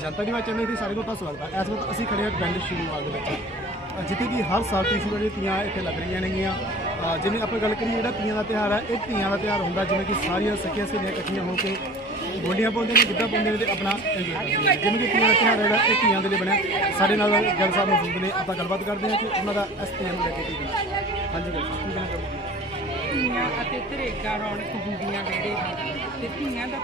ਜਨਤਾ ਦੀ ਆਵਾਜ਼ ਚੈਨਲ ਦੀ ਸਾਰੇ ਦਾ ਸਵਾਗਤ ਹੈ। ਇਸ ਵਕਤ ਅਸੀਂ ਖੜੇ ਹਾਂ ਪਿੰਡ ਸ਼ੀਨੂਵਾਲ ਦੇ ਵਿੱਚ। ਜਿੱਥੇ ਕਿ ਹਰ ਸਾਲ ਤੀਸਰੀ ਵਾਰੀ ਤੀਆਂ ਇੱਥੇ ਲੱਗ ਰਹੀਆਂ ਨੇਗੀਆਂ। ਜਿਵੇਂ ਆਪਾਂ ਗੱਲ ਕਰੀਏ, ਜਿਹੜਾ ਤੀਆਂ ਦਾ ਤਿਉਹਾਰ ਹੈ, ਇਹ ਤੀਆਂ ਦਾ ਤਿਉਹਾਰ ਹੁੰਦਾ ਜਿਵੇਂ ਕਿ ਸਾਰੀਆਂ ਸਖੀਆਂ ਸਹੇਲੀਆਂ ਇਕੱਠੀਆਂ ਹੋ ਕੇ ਗੋਡੀਆਂ ਪਾਉਂਦੇ ਨੇ, ਗਿੱਧਾ ਪਾਉਂਦੇ ਨੇ ਤੇ ਆਪਣਾ ਜਿਵੇਂ ਕਿ ਤੀਆਂ ਦਾ ਤਿਉਹਾਰ ਜਿਹੜਾ, ਇਹ ਤੀਆਂ ਦੇ ਲਈ ਬਣਿਆ। ਸਾਡੇ ਨਾਲ ਗੱਲ ਸਾਹਿਬ ਮੌਜੂਦ ਨੇ, ਆਪਾਂ ਗੱਲਬਾਤ ਕਰਦੇ ਹਾਂ ਕਿ ਉਹਨਾਂ ਦਾ ਇਸ ਤੀਆਂ ਨੂੰ ਲੈ ਕੇ ਕੀ ਹਾਂਜੀ ਗੱਲ ਕੀ ਕਹਿਣਾ ਚਾਹੋਗੇ? ਧੀਆਂ ਅਤੇ ਧਰੇਗਾ ਰੌਣਕ ਹੁੰਦੀਆਂ ਵਿਹੜੇ ਤੇ ਧੀਆਂ ਦਾ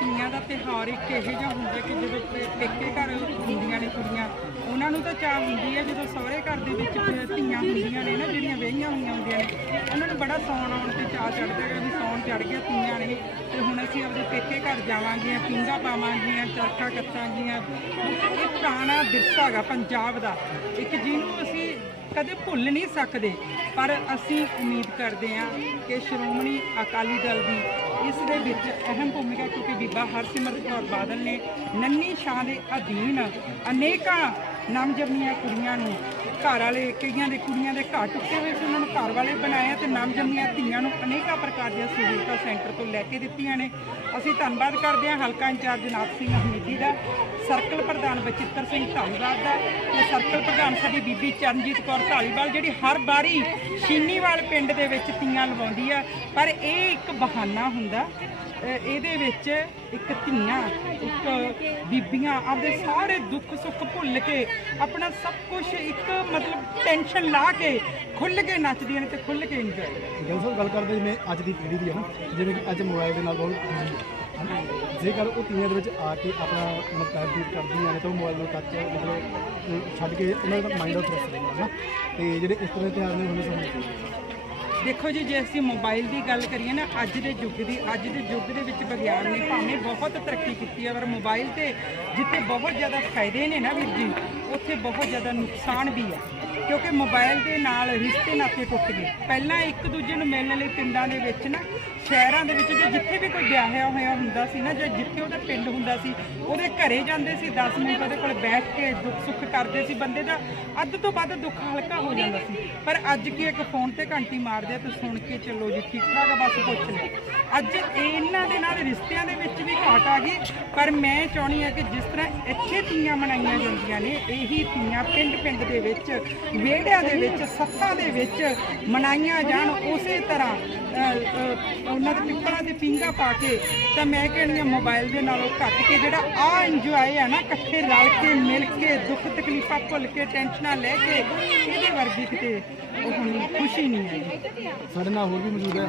ਧੀਆਂ ਦਾ ਤਿਉਹਾਰ ਇੱਕ ਇਹੋ ਜਿਹਾ ਹੁੰਦਾ ਕਿ ਜਦੋਂ ਪੇਕੇ ਘਰ ਹੁੰਦੀਆਂ ਨੇ ਕੁੜੀਆਂ। ਉਹਨਾਂ ਨੂੰ ਤਾਂ ਚਾਹ ਹੁੰਦੀ ਹੈ ਜਦੋਂ ਸਹੁਰੇ ਘਰ ਦੇ ਵਿੱਚ ਧੀਆਂ ਹੁੰਦੀਆਂ ਨੇ ਨਾ, ਜਿਹੜੀਆਂ ਵਿਆਹੀਆਂ ਹੋਈਆਂ ਹੁੰਦੀਆਂ ਨੇ। ਉਹਨਾਂ ਨੂੰ ਬੜਾ ਸੌਣ ਆਉਣ ਤੇ ਚਾਹ ਚੜਦਾ ਹੈ ਵੀ ਸੌਣ ਚੜ ਗਿਆ ਧੀਆਂ ਨੇ। ਤੇ ਹੁਣ ਅਸੀਂ ਆਪਣੇ ਪੇਕੇ ਘਰ ਜਾਵਾਂਗੀਆਂ ਪਿੰਗਾ ਪਾਵਾਂਗੀਆਂ, ਚਰਖਾ ਕੱਤਾਂਗੀਆਂ ਇਹ ਪੁਰਾਣਾ ਵਿਰਸਾ ਹੈਗਾ ਪੰਜਾਬ ਦਾ। ਇੱਕ ਜਿਹਨੂੰ ਅਸੀਂ ਕਦੇ ਭੁੱਲ ਨਹੀਂ ਸਕਦੇ, ਪਰ ਅਸੀਂ ਉਮੀਦ ਕਰਦੇ ਹਾਂ ਕਿ ਸ਼੍ਰੋਮਣੀ ਅਕਾਲੀ ਦਲ ਦੀ ਇਸ ਦੇ ਵਿੱਚ ਅਹਿਮ ਭੂਮਿਕਾ, ਕਿਉਂਕਿ ਬੀਬਾ ਹਰਸਿਮਰਤ ਕੌਰ ਬਾਦਲ ਨੇ ਨੰਨੀ ਸ਼ਾਹ ਦੇ ਅਧੀਨ ਅਨੇਕਾਂ ਨਵਜੰਮੀਆਂ ਕੁੜੀਆਂ ਨੂੰ। ਘਰ ਵਾਲੇ ਕਈਆਂ ਦੇ ਕੁੜੀਆਂ ਦੇ ਘਰ ਟੁੱਟੇ ਹੋਏ ਸੀ, ਉਹਨਾਂ ਨੂੰ ਘਰ ਵਾਲੇ ਬਣਾਇਆ ਤੇ ਨਵਜੰਮੀਆਂ ਧੀਆਂ ਨੂੰ ਅਨੇਕਾਂ ਪ੍ਰਕਾਰ ਦੀਆਂ ਸਹੂਲਤਾਂ ਸੈਂਟਰ ਤੋਂ ਲੈ ਕੇ ਦਿੱਤੀਆਂ ਨੇ। ਅਸੀਂ ਧੰਨਵਾਦ ਕਰਦੇ ਹਾਂ ਹਲਕਾ ਇੰਚਾਰਜ ਨਾਥ ਸਿੰਘ ਹਮੀਦੀ ਦਾ, ਸਰਕਲ ਪ੍ਰਧਾਨ ਬਚਿੱਤਰ ਸਿੰਘ ਧਾਲੀਵਾਲ ਦਾ ਤੇ ਸਰਕਲ ਪ੍ਰਧਾਨ ਸਾਡੀ ਬੀਬੀ ਚਰਨਜੀਤ ਕੌਰ ਧਾਲੀਵਾਲ, ਜਿਹੜੀ ਹਰ ਵਾਰੀ ਸ਼ੀਨੀਵਾਲ ਪਿੰਡ ਦੇ ਵਿੱਚ ਧੀਆਂ ਲਵਾਉਂਦੀ ਆ। ਪਰ ਇਹ ਇੱਕ ਬਹਾਨਾ ਹੁੰਦਾ ਇਹਦੇ ਵਿੱਚ ਇੱਕ ਧੀਆਂ, ਇੱਕ ਬੀਬੀਆਂ ਆਪਦੇ ਸਾਰੇ ਦੁੱਖ ਸੁੱਖ ਭੁੱਲ ਕੇ ਆਪਣਾ ਸਭ ਕੁਝ ਇੱਕ ਮਤਲਬ ਟੈਨਸ਼ਨ ਲਾ ਕੇ ਖੁੱਲ ਕੇ ਨੱਚਦੀਆਂ ਨੇ ਤੇ ਖੁੱਲ ਕੇ ਇੰਜੋਏ ਗੱਲ ਸਾਹਿਬ, ਗੱਲ ਕਰਦੇ ਜਿਵੇਂ ਅੱਜ ਦੀ ਪੀੜ੍ਹੀ ਦੀ ਹੈ ਨਾ, ਜਿਵੇਂ ਕਿ ਅੱਜ ਮੋਬਾਈਲ ਦੇ ਨਾਲ ਬਹੁਤ ਜੇਕਰ ਉਹ ਤੀਆਂ ਦੇ ਵਿੱਚ ਆ ਕੇ ਆਪਣਾ ਮਤਲਬ ਬੀਟ ਕਰਦੀਆਂ ਨੇ ਤਾਂ ਉਹ ਮੋਬਾਈਲ ਨੂੰ ਟੱਚ ਮਤਲਬ ਛੱਡ ਕੇ ਉਹਨਾਂ ਦਾ ਮਾਈਂਡ ਆਫ ਫਰੈਸ਼ ਰਹਿੰਦਾ ਹੈ ਨਾ। ਤੇ ਜਿਹੜੇ ਇਸ ਤਰ੍ਹਾਂ ਦੇ ਤਿਉਹਾਰ ਨੇ ਹਮੇਸ਼ਾ ਹੋਣੇ ਦੇਖੋ ਜੀ, ਜੇ ਅਸੀਂ ਮੋਬਾਈਲ ਦੀ ਗੱਲ ਕਰੀਏ ਨਾ, ਅੱਜ ਦੇ ਯੁੱਗ ਦੀ, ਅੱਜ ਦੇ ਯੁੱਗ ਦੇ ਵਿੱਚ ਵਿਗਿਆਨ ਨੇ ਭਾਵੇਂ ਬਹੁਤ ਤਰੱਕੀ ਕੀਤੀ ਹੈ, ਪਰ ਮੋਬਾਈਲ ਤੇ ਜਿੱਥੇ ਬਹੁਤ ਜ਼ਿਆਦਾ ਫਾਇਦੇ ਨੇ ਨਾ ਵੀਰ ਜੀ ਉੱਥੇ ਬਹੁਤ ਜ਼ਿਆਦਾ ਨੁਕਸਾਨ ਵੀ ਹੈ ਕਿਉਂਕਿ ਮੋਬਾਈਲ ਦੇ ਨਾਲ ਰਿਸ਼ਤੇ ਨਾਤੇ ਟੁੱਟ ਗਏ। ਪਹਿਲਾਂ ਇੱਕ ਦੂਜੇ ਨੂੰ ਮਿਲਣ ਲਈ ਪਿੰਡਾਂ ਦੇ ਵਿੱਚ ਨਾ, ਸ਼ਹਿਰਾਂ ਦੇ ਵਿੱਚ ਜੇ ਜਿੱਥੇ ਵੀ ਕੋਈ ਵਿਆਹਿਆ ਹੋਇਆ ਹੁੰਦਾ ਸੀ ਨਾ, ਜਾਂ ਜਿੱਥੇ ਉਹਦਾ ਪਿੰਡ ਹੁੰਦਾ ਸੀ, ਉਹਦੇ ਘਰੇ ਜਾਂਦੇ ਸੀ 10 ਮਿੰਟ ਉਹਦੇ ਕੋਲ ਬੈਠ ਕੇ ਦੁੱਖ ਸੁੱਖ ਕਰਦੇ ਸੀ, ਬੰਦੇ ਦਾ ਅੱਧ ਤੋਂ ਵੱਧ ਦੁੱਖ ਹਲਕਾ ਹੋ ਜਾਂਦਾ ਸੀ। ਪਰ ਅੱਜ ਕੀ ਇੱਕ ਫੋਨ ਤੇ ਘੰਟੀ ਮਾਰਦੇ ਆ ਤੇ ਸੁਣ ਕੇ ਚੱਲੋ ਜੀ, ਠੀਕ ਠਾਕ ਆ, ਬਸ ਪੁੱਛ ਲੈ ਅੱਜ ਇਹਨਾਂ ਦੇ ਨਾਲ ਰਿਸ਼ਤਿਆਂ ਦੇ ਵਿੱਚ ਵੀ ਘਾਟ ਆ ਗਈ, ਪਰ ਮੈਂ ਚਾਹਣੀ ਆ ਕਿ ਜਿਸ ਤਰ੍ਹਾਂ ਇੱਥੇ ਤੀਆਂ ਮਨਾਈਆਂ ਜਾਂਦੀਆਂ ਨੇ, ਇਹ ਤੀਆਂ ਪਿੰਡ ਪਿੰਡ ਦੇ ਵਿੱਚ, ਵਿਹੜਿਆਂ ਦੇ ਵਿੱਚ ਸੱਥਾਂ ਦੇ ਵਿੱਚ ਮਨਾਈਆਂ ਜਾਣ, ਉਸੇ ਤਰ੍ਹਾਂ ਉਹਨਾਂ ਦੇ ਪਿੱਪਲਾਂ ਦੇ ਪਿੰਗਾ ਪਾ ਕੇ ਤਾਂ ਮੈਂ ਕਹਿੰਦੀ ਹਾਂ ਮੋਬਾਈਲ ਦੇ ਨਾਲੋਂ ਘੱਟ ਕੇ ਜਿਹੜਾ ਆ ਇੰਜੋਏ ਆ ਨਾ, ਇਕੱਠੇ ਰਲ ਕੇ, ਮਿਲ ਕੇ, ਦੁੱਖ ਤਕਲੀਫਾਂ ਭੁੱਲ ਕੇ, ਟੈਨਸ਼ਨਾਂ ਲੈ ਕੇ, ਇਹਦੇ ਵਰਗੀ ਕਿਤੇ ਉਹ ਖੁਸ਼ੀ ਨਹੀਂ ਹੈ ਸਾਡੇ ਨਾਲ ਹੋਰ ਵੀ ਮੌਜੂਦ ਹੈ।